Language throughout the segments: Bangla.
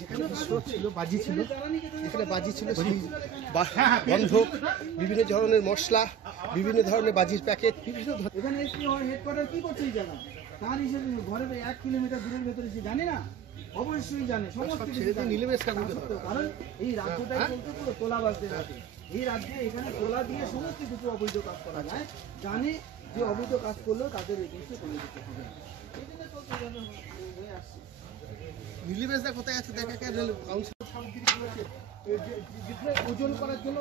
যেখানে ছিল বাজি ছিল, যেখানে বাজি ছিল সেই বন্ধক, বিভিন্ন ধরনের মশলা, বিভিন্ন ধরনের বাজির প্যাকেট, বিভিন্ন এখানে এসপি হেডকোয়ার্টার কি করছে এই জায়গা? তার হিসেবে ঘরে 1 কিলোমিটার দূরের ভেতরে সে জানে না? অবশ্যই জানে, সমস্ত কিছু জানে। কারণ এই রাজ্যটাই চলতে পুরো তোলাবাজদের হাতে। এই রাজ্যে এখানে তোলা দিয়ে সমস্ত কিছু অবৈধ কাজ করা যায়, জানে যে অবৈধ কাজ করলেও তাদের এগেইনস্টে করে দিতে হবে। এই জন্য চলতে জানে হয়ে আসছে। মিলিবেশটা কোথায় আছে দেখা কাউন্সিলর সামগ্রী করেছে, যেখানে ওজন করার জন্য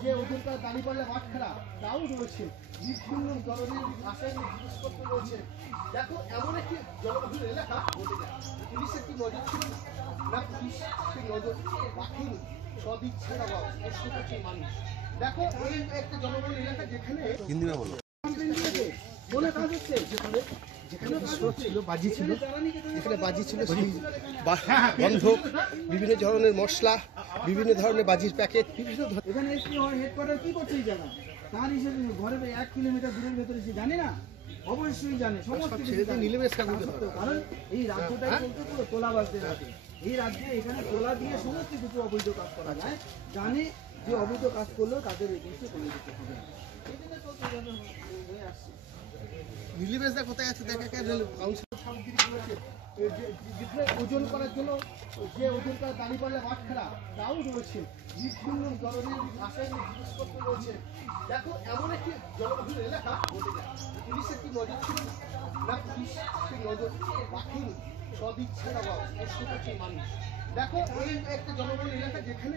যে ওজন করা দাঁড়িপাল্লা বাটখারা তাও রয়েছে, বিভিন্ন ধরনের রাসায়নিক জিনিসপত্র রয়েছে। দেখো এমন একটি জনবহুল এলাকা ঘটে যায়, পুলিশের কি নজর ছিল না? পুলিশ সেই নজর রাখেনি, সদিচ্ছার অভাব, প্রশ্ন করছে মানুষ। দেখো এই একটা জনবহুল এলাকা যেখানে বলে কাজ হচ্ছে, যেখানে ছিল বাজি ছিল, যেখানে বাজি ছিল সেই বন্ধক, বিভিন্ন ধরনের মশলা, বিভিন্ন ধরনের বাজির প্যাকেট, বিভিন্ন এখানে এসপি হেডকোয়ার্টার কি করছে এই জায়গা? তার হিসেবে ঘরে 1 কিলোমিটার দূরের ভেতরে সে জানে না? অবশ্যই জানে, সমস্ত কিছু জানে। কারণ এই রাজ্যটাই চলতে পুরো তোলাবাজদের হাতে। এই রাজ্যে এখানে তোলা দিয়ে সমস্ত কিছু অবৈধ কাজ করা যায়, জানে যে অবৈধ কাজ করলেও তাদের এগেইনস্টে করে দিতে হবে। এই জন্য চলতে জানে হয়ে আসছে। মিলিবেশটা কোথায় আছে দেখা কাউন্সিলর সামগ্রী করেছে, যেখানে ওজন করার জন্য যে ওজন করা দাঁড়িপাল্লা বাটখারা তাও রয়েছে, বিভিন্ন ধরনের রাসায়নিক জিনিসপত্র রয়েছে। দেখো এমন একটি জনবহুল এলাকা ঘটে যায়, পুলিশের কি নজর ছিল না? পুলিশ সেই নজর রাখেনি, সদিচ্ছার অভাব, প্রশ্ন করছে মানুষ। দেখো এই একটা জনবহুল এলাকা যেখানে